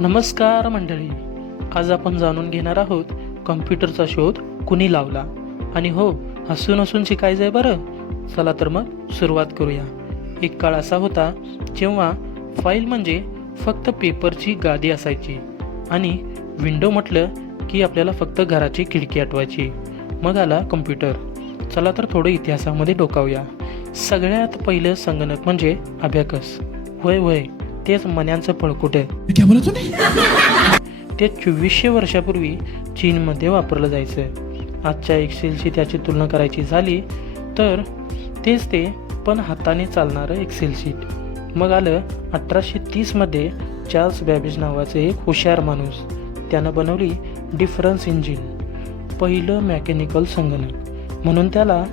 नमस्कार मंडळी, आज आपण जाणून घेणार आहोत कम्प्युटरचा शोध कुणी लावला. आणि हो, हसून हसून शिकायचं आहे बरं. चला तर मग सुरुवात करूया. एक काळ असा होता जेव्हा फाईल म्हणजे फक्त पेपरची गादी असायची आणि विंडो म्हटलं की आपल्याला फक्त घराची खिडकी आठवायची. मग आला कम्प्युटर. चला तर थोडं इतिहासामध्ये डोकावूया. सगळ्यात पहिलं संगणक म्हणजे अबॅकस. होय होय, तेच मन्यांचं पळकुटे. ते 2400 वर्षापूर्वी चीनमध्ये वापरलं जायचं. आजच्या एक्सेलशी त्याची तुलना करायची झाली तर तेच ते, पण हाताने चालणारं एक्सेल शीट. मग आलं 1830मध्ये चार्ल्स बॅबेज नावाचं एक हुशार माणूस. त्यानं बनवली डिफरन्स इंजिन, पहिलं मेकॅनिकल संगणक. म्हणून त्याला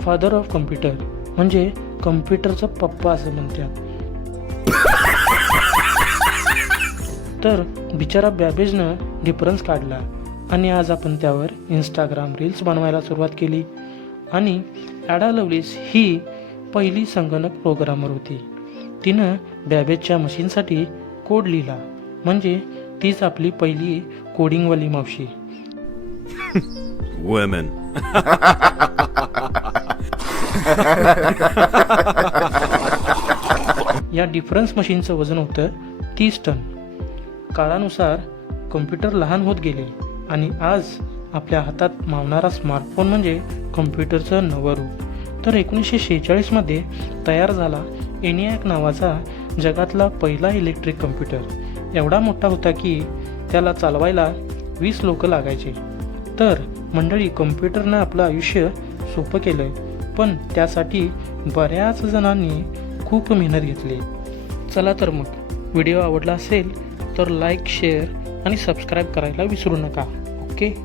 फादर ऑफ कम्प्युटर म्हणजे कम्प्युटरचा पप्पा असं म्हणतात. तर बिचारा बॅबेजनं डिफरन्स काढला आणि आज आपण त्यावर इंस्टाग्राम रील्स बनवायला सुरुवात केली. आणि ॲडा लव्हलिस ही पहिली संगणक प्रोग्रामर होती. तिनं बॅबेजच्या मशीनसाठी कोड लिहिला, म्हणजे तीच आपली पहिली कोडिंगवाली मावशी. Women. या डिफरन्स मशीनचं वजन होतं 30 टन. काळानुसार कम्प्युटर लहान होत गेले आणि आज आपल्या हातात मावणारा स्मार्टफोन म्हणजे कम्प्युटरचं नवं रूप. तर 1946मध्ये तयार झाला ENIAC नावाचा जगातला पहिला इलेक्ट्रिक कम्प्युटर. एवढा मोठा होता की त्याला चालवायला 20 लोक लागायचे. तर मंडळी, कम्प्युटरनं आपलं आयुष्य सोपं केलं, पण त्यासाठी बऱ्याच जणांनी खूप मेहनत घेतली. चला तर मग, व्हिडिओ आवडला असेल तर लाईक, शेअर आणि सबस्क्राईब करायला विसरू नका. ओके.